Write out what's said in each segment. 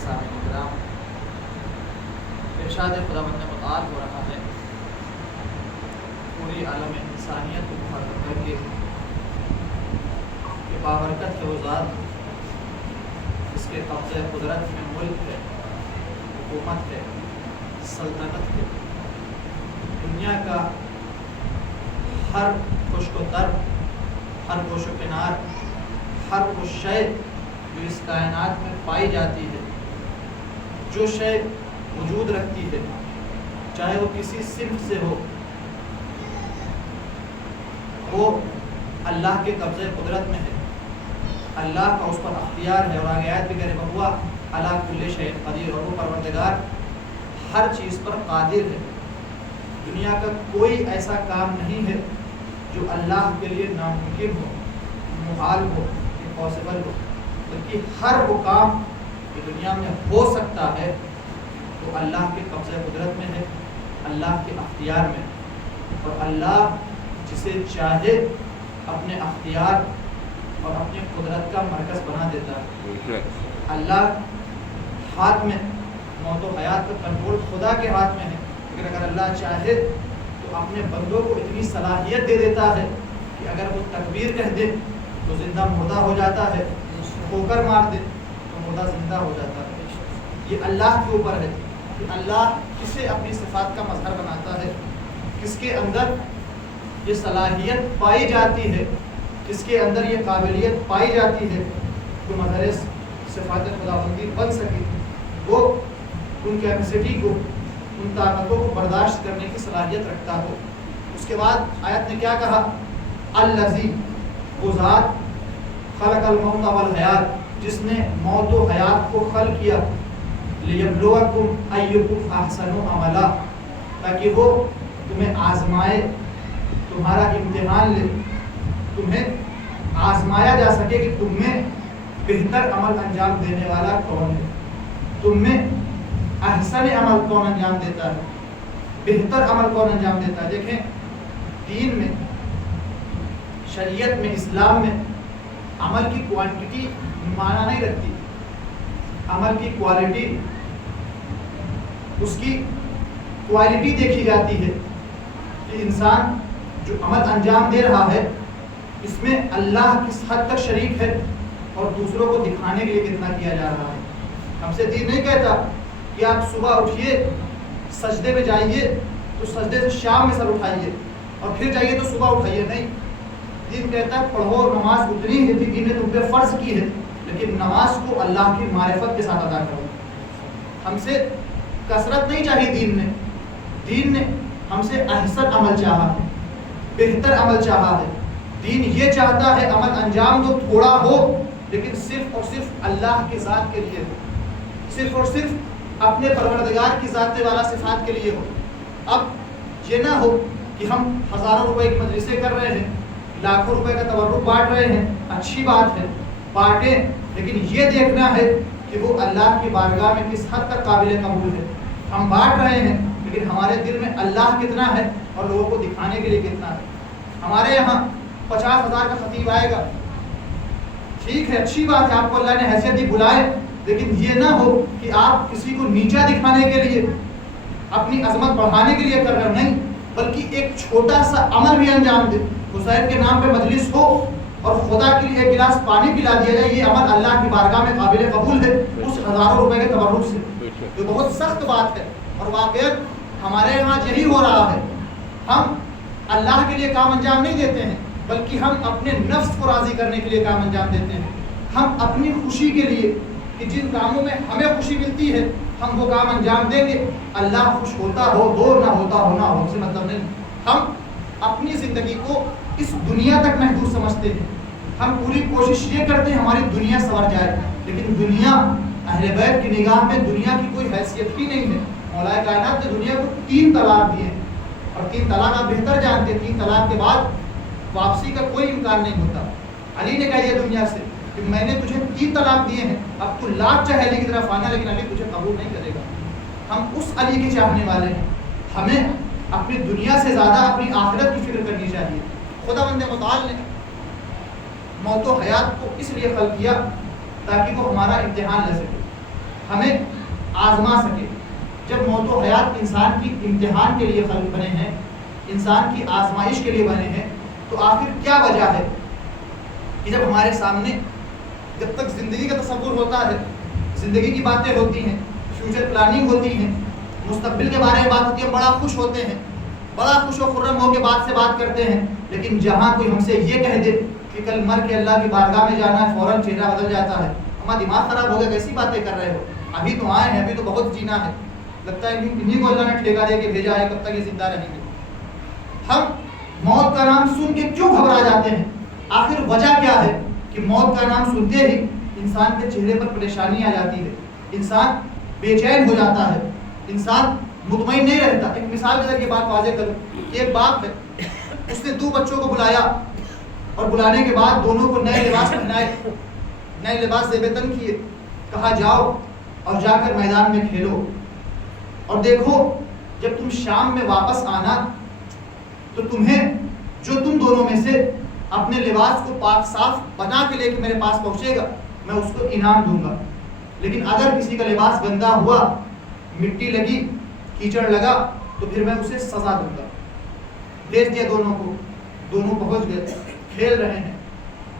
سامعین کرام، ارشاد خداوند متعال ہو رہا ہے پوری عالم انسانیت کو مخاطب کر کے کہ بابرکت ہے وہ ذات جس کے قبضہ قدرت میں ملک ہے، حکومت ہے، سلطنت ہے۔ دنیا کا ہر خشک و تر، ہر گوش و کنار، ہر وہ شے جو اس کائنات میں پائی جاتی ہے، جو شے وجود رکھتی ہے، چاہے وہ کسی صنف سے ہو، وہ اللہ کے قبضہ قدرت میں ہے، اللہ کا اس پر اختیار ہے۔ اور آگے آیت بھی کہہ رہے ہوا علی کل شیء قدیر، اور وہ پروردگار ہر چیز پر قادر ہے۔ دنیا کا کوئی ایسا کام نہیں ہے جو اللہ کے لیے ناممکن ہو، محال ہو، امپاسبل ہو، بلکہ ہر وہ کام جو دنیا میں ہو سکتا ہے وہ اللہ کے قبضہ قدرت میں ہے، اللہ کے اختیار میں۔ اور اللہ جسے چاہے اپنے اختیار اور اپنی قدرت کا مرکز بنا دیتا ہے۔ اللہ ہاتھ میں موت و حیات کا کنٹرول خدا کے ہاتھ میں ہے، لیکن اگر اللہ چاہے تو اپنے بندوں کو اتنی صلاحیت دے دیتا ہے کہ اگر وہ تکبیر کہہ دے تو زندہ مردہ ہو جاتا ہے، ٹھوکر مار دے تو مردہ زندہ ہو جاتا ہے۔ یہ اللہ کے اوپر ہے کہ اللہ کسے اپنی صفات کا مظہر بناتا ہے، کس کے اندر یہ صلاحیت پائی جاتی ہے، کس کے اندر یہ قابلیت پائی جاتی ہے کہ مظہر صفات خداوندی بن سکے، وہ ان کیپیسٹی کو، ان طاقتوں کو برداشت کرنے کی صلاحیت رکھتا ہو۔ اس کے بعد آیت نے کیا کہا؟ الذی، وہ ذات، خلق الموت والحیات، جس نے موت و حیات کو خلق کیا، لیبلوکم ایکم احسن عملا، تاکہ وہ تمہیں آزمائے، تمہارا امتحان لے، تمہیں آزمایا جا سکے کہ تم میں بہتر عمل انجام دینے والا کون ہے، تم میں احسن عمل کون انجام دیتا ہے، بہتر عمل کون انجام دیتا ہے۔ دیکھیں، دین میں، شریعت میں، اسلام میں عمل کی کوانٹٹی معنی نہیں رکھتی، عمل کی کوالٹی، اس کی کوالٹی دیکھی جاتی ہے کہ انسان جو عمل انجام دے رہا ہے اس میں اللہ کس حد تک شریک ہے اور دوسروں کو دکھانے کے لیے کتنا کیا جا رہا ہے۔ ہم سے دین نہیں کہتا کہ آپ صبح اٹھیے، سجدے میں جائیے تو سجدے سے شام میں سر اٹھائیے اور پھر جائیے تو صبح اٹھائیے، نہیں۔ دین کہتا ہے پڑھو، نماز اتنی ہی تھی دین نے تم پہ فرض کی ہے، لیکن نماز کو اللہ کی معرفت کے ساتھ ادا کرو۔ ہم سے کثرت نہیں چاہی، دین نے ہم سے احسن عمل چاہا ہے، بہتر عمل چاہا ہے۔ دین یہ چاہتا ہے عمل انجام تو تھوڑا ہو لیکن صرف اور صرف اللہ کی ذات کے لیے ہو، صرف اور صرف اپنے پروردگار کی ذات والا صفات کے لیے ہو۔ اب یہ نہ ہو کہ ہم ہزاروں روپے کی مجلسیں کر رہے ہیں، لاکھوں روپے کا تبرک بانٹ رہے ہیں، اچھی بات ہے، بانٹیں، لیکن یہ دیکھنا ہے کہ وہ اللہ کی بارگاہ میں کس حد تک قابل قبول ہے۔ ہم بانٹ رہے ہیں لیکن ہمارے دل میں اللہ کتنا ہے اور لوگوں کو دکھانے کے لیے کتنا ہے۔ ہمارے یہاں 50,000 کا خطیب آئے گا، ٹھیک ہے، اچھی بات ہے، آپ کو اللہ نے حیثیت دی، بلائے، لیکن یہ نہ ہو کہ آپ کسی کو نیچا دکھانے کے لیے، اپنی عظمت بڑھانے کے لیے کر رہے ہو، نہیں، بلکہ ایک چھوٹا سا عمل بھی انجام دے، حسین کے نام پہ مجلس ہو اور خدا کے لیے ایک گلاس پانی پلا دیا جائے، یہ عمل اللہ کی بارگاہ میں قابل قبول ہے، اس ہزاروں روپے کے تبرک سے۔ یہ بہت سخت بات ہے اور واقعات ہمارے یہاں یہی ہو رہا ہے۔ ہم اللہ کے لیے کام انجام نہیں دیتے ہیں بلکہ ہم اپنے نفس کو راضی کرنے کے لیے کام انجام دیتے ہیں۔ ہم اپنی خوشی کے لیے کہ جن کاموں میں ہمیں خوشی ملتی ہے ہم وہ کام انجام دیں گے، اللہ خوش ہوتا ہو دو، نہ ہوتا ہو نہ ہو، سے مطلب نہیں۔ ہم اپنی زندگی کو اس دنیا تک محدود سمجھتے ہیں، ہم پوری کوشش یہ کرتے ہیں ہماری دنیا سنور جائے، لیکن دنیا اہل بیت کی نگاہ میں دنیا کی کوئی حیثیت ہی نہیں ہے۔ مولا کائنات نے دنیا کو 3 طلاق دیے ہیں اور 3 طلاق آپ بہتر جانتے ہیں، 3 طلاق کے بعد واپسی کا کوئی امکان نہیں ہوتا۔ علی نے کہا یہ دنیا سے کہ میں نے تجھے 3 طلاق دیے ہیں، اب تو لاکھ چاہے علی کی طرف آنا، لیکن علی تجھے قبول نہیں کرے گا۔ ہم اس علی کے چاہنے والے ہیں، ہمیں اپنی دنیا سے زیادہ اپنی آخرت کی فکر کرنی چاہیے۔ خداوند متعال نے موت و حیات کو اس لیے خلق کیا تاکہ وہ ہمارا امتحان لے سکے، ہمیں آزما سکے. جب موت و حیات انسان کی امتحان کے لیے خلق بنے ہیں، انسان کی آزمائش کے لیے بنے ہیں، تو آخر کیا وجہ ہے کہ جب ہمارے سامنے جب تک زندگی کا تصور ہوتا ہے، زندگی کی باتیں ہوتی ہیں، فیوچر پلاننگ ہوتی ہیں، مستقبل کے بارے میں بات ہوتی ہے، بڑا خوش ہوتے ہیں، بڑا خوش و خرم ہو کے بات سے بات کرتے ہیں، لیکن جہاں کوئی ہم سے یہ کہہ دے کہ کل مر کے اللہ کی بارگاہ میں جانا ہے، فوراً چہرہ بدل جاتا ہے. ہمارا دماغ خراب ہو گیا، کیسی باتیں کر رہے ہو، ابھی تو آئے ہیں، ابھی تو بہت جینا ہے، لگتا ہے انہیں کو اللہ نے ٹھیکہ دے کے بھیجا ہے، کب تک یہ زندہ رہیں گے. ہم موت کا نام سن کے کیوں گھبرا جاتے ہیں؟ آخر وجہ کیا ہے کہ موت کا نام سنتے ہی انسان کے چہرے پر پریشانی آ جاتی ہے، انسان بے چین ہو جاتا ہے، انسان مطمئن نہیں رہتا. ایک مثال کے ذریعے بات واضح کروں کہ ایک باپ ہے، اس نے 2 بچوں کو بلایا اور بلانے کے بعد دونوں کو نئے لباس پہنائے، نئے لباس زیب تن کیے، کہا جاؤ اور جا کر میدان میں کھیلو، اور دیکھو جب تم شام میں واپس آنا تو تمہیں جو تم دونوں میں سے اپنے لباس کو پاک صاف بنا کے لے کے میرے پاس پہنچے گا میں اس کو انعام دوں گا، لیکن اگر کسی کا لباس گندا ہوا، مٹی لگی، کیچڑ لگا، تو پھر میں اسے سزا دوں گا. بھیج دیا دونوں کو، دونوں پہنچ گئے، کھیل رہے ہیں،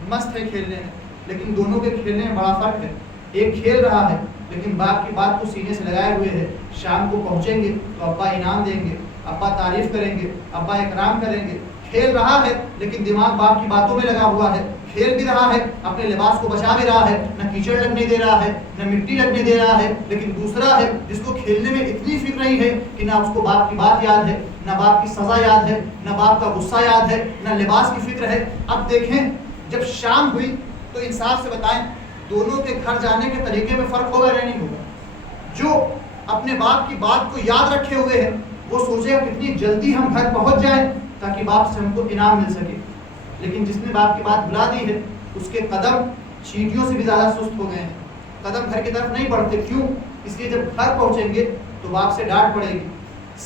مست ہے کھیلنے میں، لیکن دونوں کے کھیلنے میں بڑا فرق ہے. ایک کھیل رہا ہے لیکن باپ کی بات کو سینے سے لگائے ہوئے ہے، شام کو پہنچیں گے تو ابا انعام دیں گے، ابا تعریف کریں گے، ابا اکرام کریں گے. کھیل رہا ہے لیکن دماغ باپ کی باتوں میں لگا ہوا ہے، کھیل بھی رہا ہے، اپنے لباس کو بچا بھی رہا ہے، نہ کیچڑ لگنے دے رہا ہے، نہ مٹی لگنے دے رہا ہے. لیکن دوسرا ہے جس کو کھیلنے میں اتنی فکر نہیں ہے کہ نہ اس کو باپ کی بات یاد ہے، نہ باپ کی سزا یاد ہے، نہ باپ کا غصہ یاد ہے، نہ لباس کی فکر ہے. اب دیکھیں جب شام ہوئی تو انصاف سے بتائیں دونوں کے گھر جانے کے طریقے میں فرق ہوگا یا نہیں ہوگا؟ جو اپنے باپ کی بات کو یاد رکھے ہوئے ہیں وہ سوچے گا کتنی جلدی ہم گھر پہنچ جائیں تاکہ باپ سے ہم کو انعام مل سکے، لیکن جس نے باپ کی بات بلا دی ہے اس کے قدم چینٹیوں سے بھی زیادہ سست ہو گئے ہیں، قدم گھر کی طرف نہیں بڑھتے. کیوں؟ اس لیے جب گھر پہنچیں گے تو باپ سے ڈانٹ پڑے گی،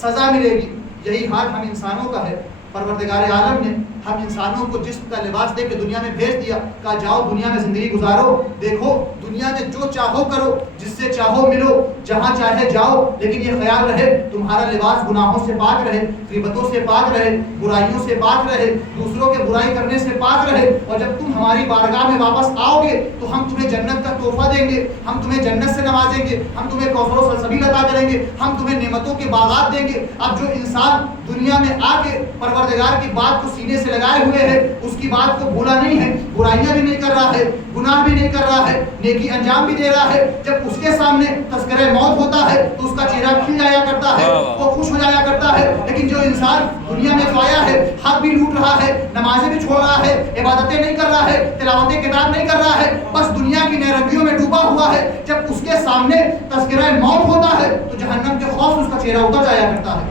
سزا ملے گی. یہی حال ہم انسانوں کا ہے. پروردگار عالم نے ہم انسانوں کو جسم کا لباس دے کے دنیا میں بھیج دیا، کہا جاؤ دنیا میں زندگی گزارو، دیکھو دنیا میں جو چاہو کرو، جس سے چاہو ملو، جہاں چاہے جاؤ، لیکن یہ خیال رہے تمہارا لباس گناہوں سے پاک رہے، غیبتوں سے پاک رہے، برائیوں سے پاک رہے، دوسروں کے برائی کرنے سے پاک رہے. اور جب تم ہماری بارگاہ میں واپس آؤ گے تو ہم تمہیں جنت کا تحفہ دیں گے، ہم تمہیں جنت سے نوازیں گے، ہم تمہیں کوثر و سلسبیل عطا کریں گے، ہم تمہیں نعمتوں کے باغات دیں گے. اب جو انسان دنیا میں آ کے پروردگار کی بات کو سینے سے لگائے ہوئے ہے، اس کی بات کو بھولا نہیں ہے، برائیاں بھی نہیں کر رہا ہے، گناہ بھی نہیں کر رہا ہے، نیکی انجام بھی دے رہا ہے، جب اس کے سامنے تذکرہ موت ہوتا ہے تو اس کا چہرہ کھل جایا کرتا ہے، وہ خوش ہو جایا کرتا ہے. لیکن جو انسان دنیا میں تو آیا ہے، حق بھی لوٹ رہا ہے، نمازیں بھی چھوڑ رہا ہے، عبادتیں نہیں کر رہا ہے، تلاوت کتاب نہیں کر رہا ہے، بس دنیا کی نیرنگیوں میں ڈوبا ہوا ہے، جب اس کے سامنے تذکرہ موت ہوتا ہے تو جہنم کے خوف اس کا چہرہ اتر جایا کرتا ہے.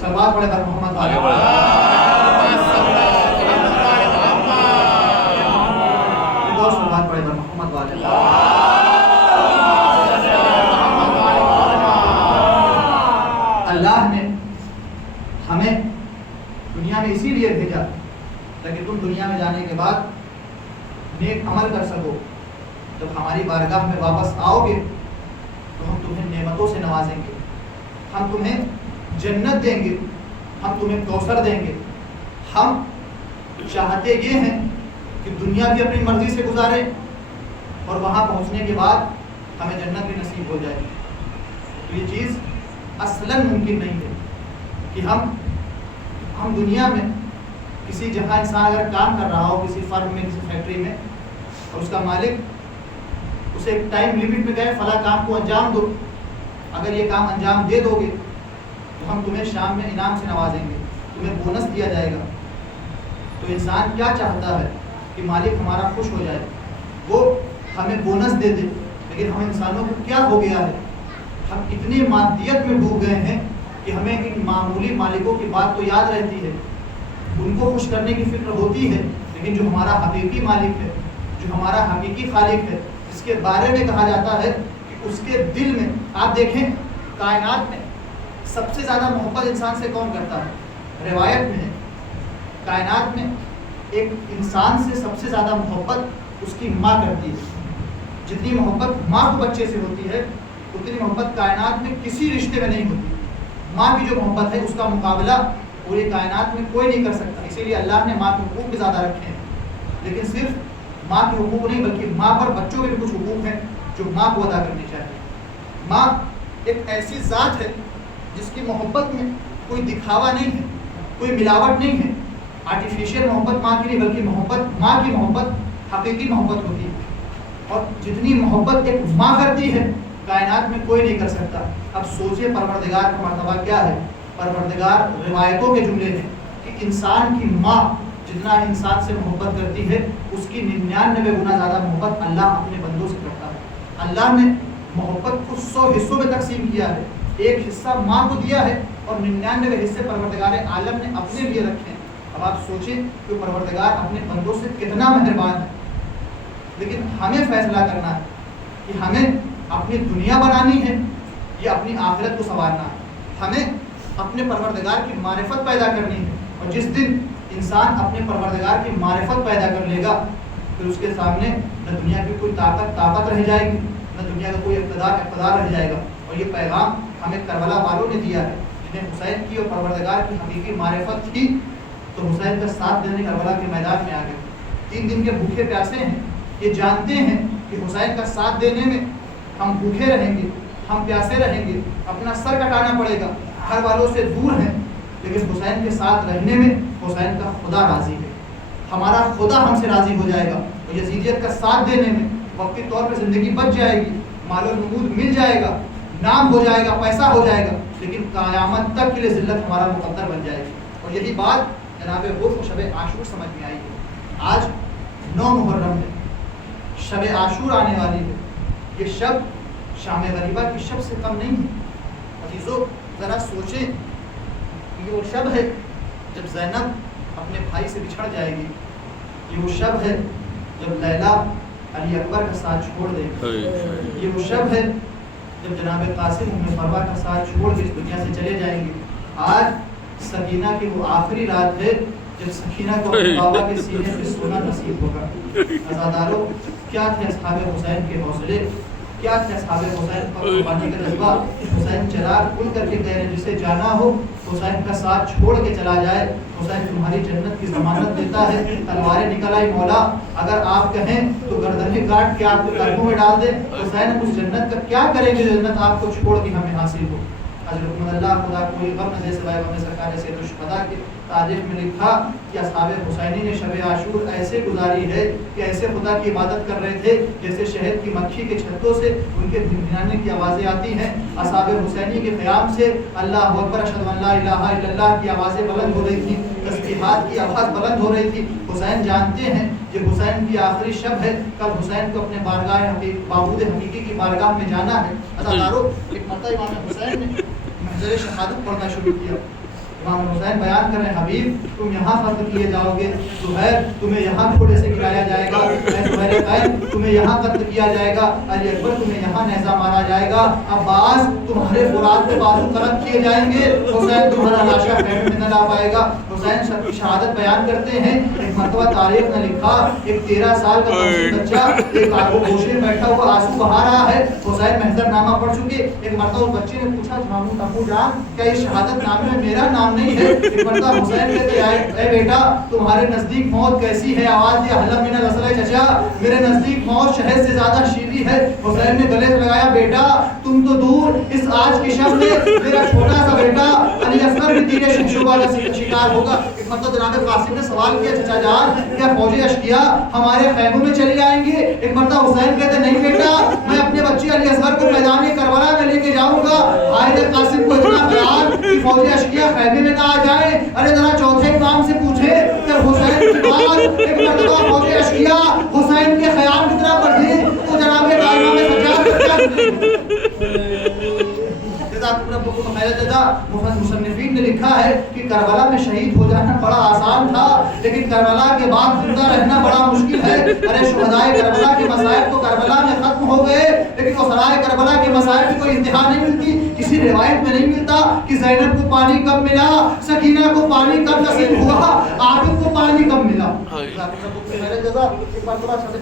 سلوات پڑھے بر محمد آگے بڑھے دو سلوات پڑھے بر محمد والے. اللہ نے ہمیں دنیا میں اسی لیے بھیجا تاکہ تم دنیا میں جانے کے بعد نیک عمل کر سکو. جب ہماری بارگاہ میں واپس آؤ گے تو ہم تمہیں نعمتوں سے نوازیں گے، ہم تمہیں جنت دیں گے، ہم تمہیں کوثر دیں گے. ہم چاہتے یہ ہیں کہ دنیا بھی اپنی مرضی سے گزاریں اور وہاں پہنچنے کے بعد ہمیں جنت بھی نصیب ہو جائے. تو یہ چیز اصلاً ممکن نہیں ہے کہ ہم دنیا میں کسی جگہ انسان اگر کام کر رہا ہو، کسی فرم میں، کسی فیکٹری میں، اور اس کا مالک اسے ایک ٹائم لیمٹ میں کہے فلاں کام کو انجام دو، اگر یہ کام انجام دے دو گے تو ہم تمہیں شام میں انعام سے نوازیں گے، تمہیں بونس دیا جائے گا. تو انسان کیا چاہتا ہے کہ مالک ہمارا خوش ہو جائے، وہ ہمیں بونس دے دے. لیکن ہم انسانوں کو کیا ہو گیا ہے، ہم اتنی مادیت میں ڈوب گئے ہیں کہ ہمیں ان معمولی مالکوں کی بات تو یاد رہتی ہے، ان کو خوش کرنے کی فکر ہوتی ہے، لیکن جو ہمارا حقیقی مالک ہے، جو ہمارا حقیقی خالق ہے، اس کے بارے میں کہا جاتا ہے کہ اس کے دل میں، آپ دیکھیں کائنات میں سب سے زیادہ محبت انسان سے کون کرتا ہے؟ روایت میں ہے کائنات میں ایک انسان سے سب سے زیادہ محبت اس کی ماں کرتی ہے. جتنی محبت ماں کو بچے سے ہوتی ہے اتنی محبت کائنات میں کسی رشتے میں نہیں ہوتی. ماں کی جو محبت ہے اس کا مقابلہ پوری کائنات میں کوئی نہیں کر سکتا. اسی لیے اللہ نے ماں کے حقوق بھی زیادہ رکھے ہیں. لیکن صرف ماں کے حقوق نہیں بلکہ ماں پر بچوں کے بھی کچھ حقوق ہیں جو ماں کو ادا کرنے چاہیے. ماں ایک ایسی ذات ہے جس کی محبت میں کوئی دکھاوا نہیں ہے, کوئی ملاوٹ نہیں ہے. آرٹیفیشیل محبت ماں کی نہیں بلکہ محبت ماں کی محبت حقیقی محبت ہوتی ہے. اور جتنی محبت ایک ماں کرتی ہے کائنات میں کوئی نہیں کر سکتا. اب سوچئے پروردگار کا مرتبہ کیا ہے. پروردگار روایتوں کے جملے ہیں کہ انسان کی ماں جتنا انسان سے محبت کرتی ہے اس کی 99 گنا زیادہ محبت اللہ اپنے بندوں سے کرتا ہے. اللہ نے محبت کو 100 حصوں میں تقسیم کیا ہے. ایک حصہ ماں کو دیا ہے اور 99 حصے پروردگار عالم نے اپنے لیے رکھے ہیں. اب آپ سوچیں کہ پروردگار اپنے بندوں سے کتنا مہربان ہے. لیکن ہمیں فیصلہ کرنا ہے کہ ہمیں اپنی دنیا بنانی ہے یا اپنی آخرت کو سنوارنا ہے. ہمیں اپنے پروردگار کی معرفت پیدا کرنی ہے. اور جس دن انسان اپنے پروردگار کی معرفت پیدا کر لے گا پھر اس کے سامنے نہ دنیا کی کوئی طاقت رہ جائے گی, نہ دنیا کا کوئی اقتدار رہ جائے گا. اور یہ پیغام ہمیں کربلا والوں نے دیا ہے جنہیں حسین کی اور پروردگار کی حقیقی معرفت تھی تو حسین کا ساتھ دینے کربلا کے میدان میں آ گئے. 3 دن کے بھوکے پیاسے ہیں, یہ جانتے ہیں کہ حسین کا ساتھ دینے میں ہم بھوکے رہیں گے, ہم پیاسے رہیں گے, اپنا سر کٹانا پڑے گا, گھر والوں سے دور ہیں. لیکن حسین کے ساتھ رہنے میں حسین کا خدا راضی ہے, ہمارا خدا ہم سے راضی ہو جائے گا. اور یزیدیت کا ساتھ دینے میں وقتی طور پہ زندگی بچ جائے گی, مال و نمود مل جائے گا, نام ہو جائے گا, پیسہ ہو جائے گا, لیکن قیامت تک کے لیے ذلت ہمارا مقدر بن جائے گی. اور یہی بات جناب غرف شب عاشور سمجھ میں آئی ہے. آج 9 محرم ہے, شب عاشور آنے والی ہے. یہ شب شام غریبہ کی شب سے کم نہیں ہے. عزیزو ذرا سوچیں, یہ وہ شب ہے جب زینب اپنے بھائی سے بچھڑ جائے گی. یہ وہ شب ہے جب لیلا علی اکبر کا ساتھ چھوڑ دے گی. یہ وہ شب ہے جب جناب قاسم ام فروا کا ساتھ چھوڑ کے اس دنیا سے چلے جائیں گے. آج سکینہ کی وہ آخری رات ہے جب سکینہ کو بابا کے سینے پہ سونا نصیب ہوگا. عزادارو, کیا تھے اصحاب حسین کے حوصلے, کیا تھے اصحاب حسین کا قربانی کا جذبہ. حسین چراغ کھل کر کے کہہ رہے جسے جانا ہو حسین کا ساتھ چھوڑ کے چلا جائے. حسین تمہاری جنت کی ضمانت دیتا ہے. تلواریں نکل آئی مولا, اگر آپ کہیں تو گردنیں کاٹ کے آپ کو قدموں میں ڈال دیں. حسین اس جنت کا کیا کریں گے جو جنت آپ کو چھوڑ کے ہمیں حاصل ہو. حضرت اللہ خدا کوئی غم نہ دے سوائے غم سرکار سید الشہداء کے. تاریخ میں لکھا کہ اصحاب حسینی نے شب عاشور ایسے گزاری ہے کہ ایسے خدا کی عبادت کر رہے تھے جیسے شہد کی مکھی کے چھتوں سے ان کے بھنبھنانے کی آوازیں آتی ہیں. اصحاب حسینی کے قیام سے اللہ اکبر اشہد ان لا الہ الا اللہ کی آوازیں بلند ہو رہی تھیں, تسبیحات کی آواز بلند ہو رہی تھی. حسین جانتے ہیں یہ حسین کی آخری شب ہے, کل حسین کو اپنے بارگاہ معبود حقیقی کی بارگاہ میں جانا ہے. عزادارو, ایک مرتبہ امام حسین نے محضر شہادت پڑھنا شروع کیا. امام حسین بیان کر رہے ہیں, حبیب تم یہاں قتل کیے جاؤ گے, زہیر تمہیں یہاں گھوڑے سے گرایا جائے گا, زہیر قائم تمہیں یہاں قتل کیا جائے گا, علی اکبر تمہیں یہاں نیزہ مارا جائے گا, عباس تمہارے فرات پہ بازو قلم کیے جائیں گے, حسین تمہارا لاشا خیمے میں نہ لا پائے گا. حسین سب کی شہادت بیان کرتے ہیں. ایک مرتبہ تاریخ نے لکھا ایک 13 سال کا بچہ ایک آگو گوشے میں بیٹھا ہوا آنسو بہا رہا ہے. حسین محضر نامہ پڑھ چکے. ایک مرتبہ بچے نے پوچھا محمود ابو جان کیا یہ شہادت نامے میں میرا نام نہیں ہے؟ ایک مرتبہ حسین کہتے اے بیٹا تمہارے نزدیک موت کیسی ہے؟ آواز دیا حلم من الاسلح چچا میرے نزدیک موت شہد سے زیادہ شیریں ہے. حسین نے گلے سے لگایا بیٹا تم تو دور, اس آج کی شب میں میرا چھوٹا سا بیٹا علی اصغر بھی تیرے شہشوبہ کا شکار ہوگا. ایک مرتبہ جناب قاسم نے سوال کیا چچا جان کیا فوج اشقیاء ہمارے خیموں میں چلے آئیں گے؟ ایک مرتبہ حسین کہتے نہیں بیٹا میں اپنے بچے علی اصغر کو میدان کربلا میں لے کے جاؤں گا. حائر قاسم کو اتنا خیال کہ فوج اشقیاء خیمے میں نہ آ جائیں. ارے ذرا چوتھے امام سے پوچھے کہ حسین کی بات ایک مرتبہ فوج اشقیاء حسین کے خیال کی طرف بڑھے تو جناب قائمہ میں سجاد مصنفین نے لکھا ہے کہ کربلا میں شہید ہو جانا بڑا آسان تھا لیکن کربلا کے بعد زندہ رہنا بڑا مشکل ہے. ارے شہدائے کربلا کے مصائب تو کربلا میں ختم ہو گئے لیکن وہ سرائے کربلا کے مصائب کی کوئی انتہا نہیں ملتی. کسی روایت میں نہیں ملتا کہ زینب کو پانی کب ملا، سکینہ کو پانی کب نصیب ہوا، عابد کو پانی کب ملا۔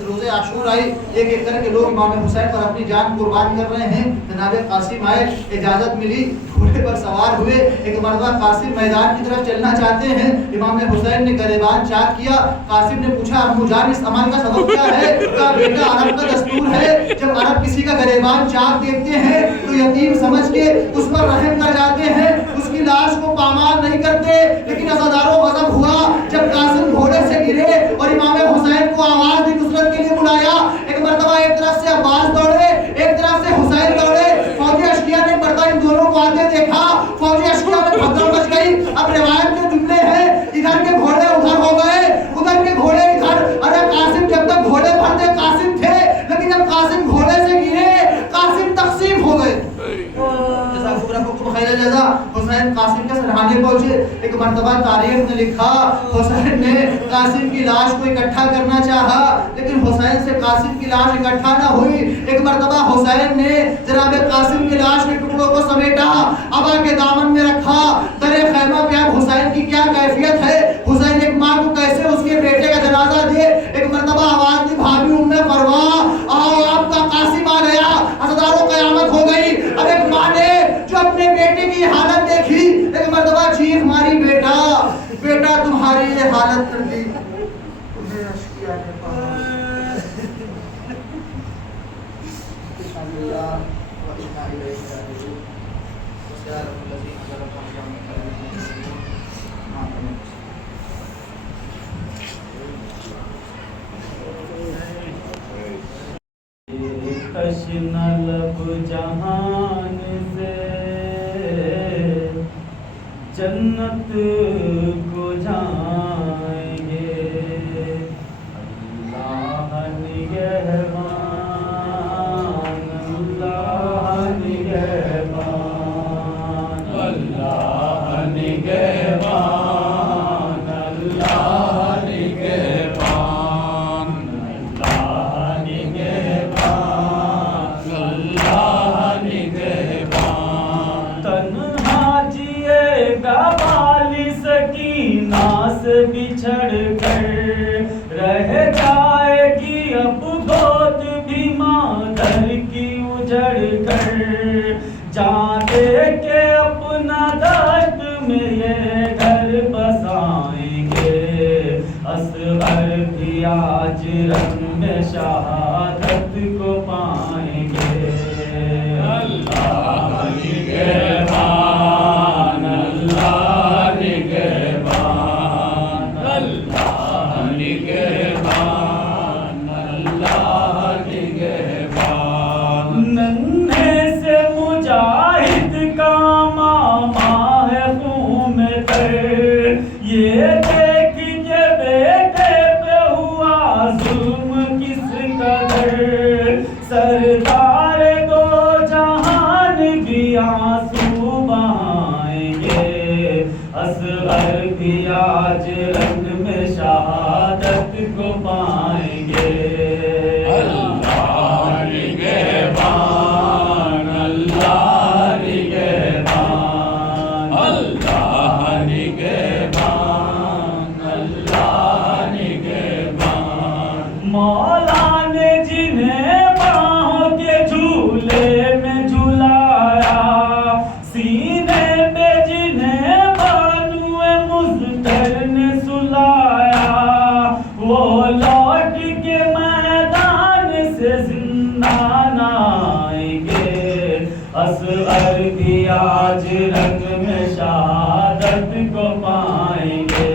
روزے عاشور آئی، ایک ایک کر کے لوگ امام حسین پر اپنی جان قربان کر رہے ہیں۔ جناب قاسم آئے، اجازت ملی، گھوڑے پر سوار ہوئے، ایک مرتبہ قاسم میدان کی طرف چلنا چاہتے ہیں، امام حسین نے گریبان چاک کیا۔ قاسم نے پوچھا ابو جان اس عمل کا سبب کیا ہے؟ کہا بیٹا عرب کا دستور ہے، جب عرب کسی کا گریبان چاک دیکھتے ہیں تو یتیم سمجھ کے اس پر رحم کر جاتے ہیں، اس کی لاش کو پامال نہیں کرتے۔ لیکن عزاداروں غضب ہوا جب قاسم گھوڑے سے گرے اور امام حسین کو آواز دی، نصرت کے لیے بلایا۔ ایک مرتبہ ایک طرف سے عباس دوڑے، ایک طرف سے حسین دوڑے، فوجی اشقیاء نے مرتبہ ان دونوں کو آتے دیکھا، فوجی اشقیاء میں بھگدڑ مچ گئی۔ اب روایت کے جملے ہیں، ادھر کے گھوڑے ادھر ہو گئے، ادھر کے گھوڑے ادھر۔ ارے قاسم جب تک گھوڑے بھرتے قاسم تھے، لیکن جب قاسم گھوڑے سے گرے قاسم تقسیم ہو گئے۔ حسین قاسم کے سرحانے پہنچے۔ ایک مرتبہ تاریخ نے لکھا حسین نے قاسم کی لاش کو اکٹھا کرنا چاہا، لیکن حسین سے قاسم کی لاش اکٹھا نہ ہوئی۔ ایک مرتبہ حسین نے جناب قاسم کی لاش کے ٹکڑوں کو سمیٹا، ابا کے دامن میں رکھا۔ درے خیمہ پہ اب حسین کی کیا کیفیت ہے، حسین ایک ماں کو کیسے اس کے بیٹے کا جنازہ دے۔ ایک مرتبہ آواز دی بھابھی ام فروا، آؤ آپ کا قاسم آ گیا۔ عزاداروں قیامت ہو گئی۔ اب ایک ماں نے جو اپنے بیٹے کی حالت دیکھی، ایک مرتبہ چیخ ماری، بیٹا بیٹا تمہاری یہ حالت کر دی۔ تمہیں اشقیاء نے پاس اللہ و انا الیہ راجعون۔ وسیارۃ الذین ظلموا تشنہ لب جہان سے جنت کو جائیں گے، اللہ نگہبان، اللہ نگہبان، اللہ نگہبان، اللہ نگہبان، اللہ نگہبان، اللہ نگہبان۔ تنہا جیے گا والی سکینہ سے بچھڑ کر، رہ جائے گی اب گود بھی مادر کی اجڑ کر، جان دے کے اپنا دشت میں یہ گھر بسائیں گے، اصغر بھی آج رنگ میں شہادت کو پائیں گے۔ اللہ نگہبان، اللہ نگہبان، اللہ نگہبان، اللہ نگہبان۔ ننھے سے مجاہد کا ماما ہے خون میں تر، یہ دیکھ کے بیٹے پہ ہوا ظلم کس قدر، سردار دو جہان بھی آنسو بہائیں گے، اصغر بھی آج رنگ میں شہادت کو پائیں گے۔ اللہ نگہبان، اللہ نگہبان، اللہ نگہبان، اللہ نگہبان۔ مولا نے جنہیں باہوں کے جھولے میں جھلایا، سینے پہ جنہیں بانوئے مزدر نے سلایا، وہ لوٹ کے میدان سے زندان آئیں گے، اصغر بھی آج رنگ میں شہادت کو پائیں گے۔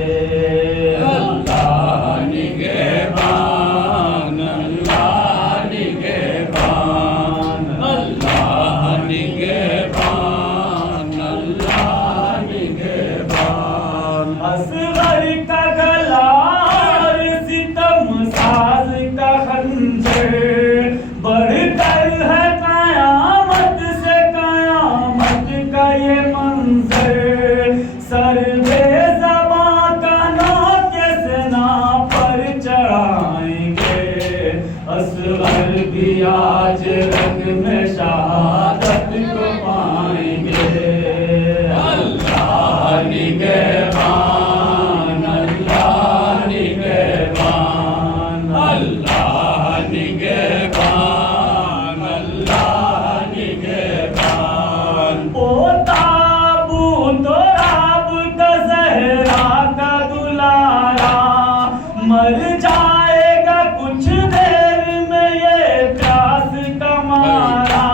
اللہ نگہبان، اللہ نگہبان، اللہ نگہبان، اللہ نگہبان۔ اصغر کا گلا اور ستم ساز کا خنجر، بڑھ کر ہے قیامت سے قیامت کا یہ منظر، سر بے زباں کا نوک سنا پر چڑھائیں گے، اصغر بھی آج رنگ میں شہادت کو پائیں گے۔ نگہبان اللہ نگہبان اللہ نگہبان اللہ نگہبان او تابوت و رب کا زہرا کا دلارا مر جائے گا کچھ دیر میں یہ پیاس کا مارا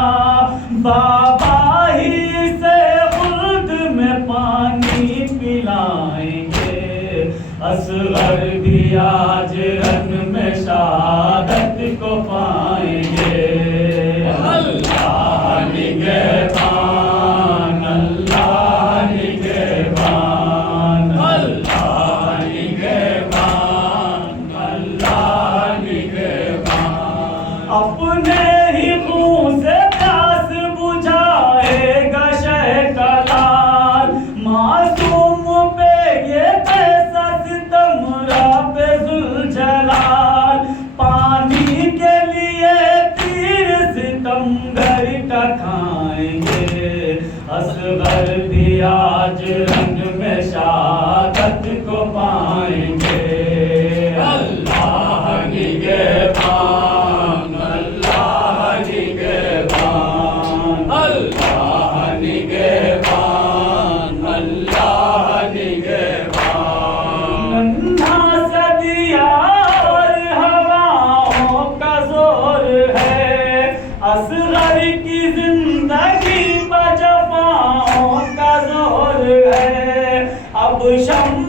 بابا ہی سے خلد میں پانی پلائیں گے اصغر بھی آج رنگ میں شہادت کو پائیں گے اللہ نگہبان اللہ نگہبان اللہ نگہبان اللہ نگہبان اپنے ہی خون سے پیاس بجھائے گا شہ کا لال معصوم پہ یہ کیسا ستم رب ذوالجلال پانی کے لیے تیر ستمگر کا کھائیں گے اصغر بھی آج رنگ میں شہادت کو پائیں گے اللہ نگہبان اللہ نگہبان اللہ نگہبان اللہ نگہبان ننھا سا دیا اور ہواؤں کا زور ہے اصغر کی زندگی بجفاؤں کا زور ہے اب شمع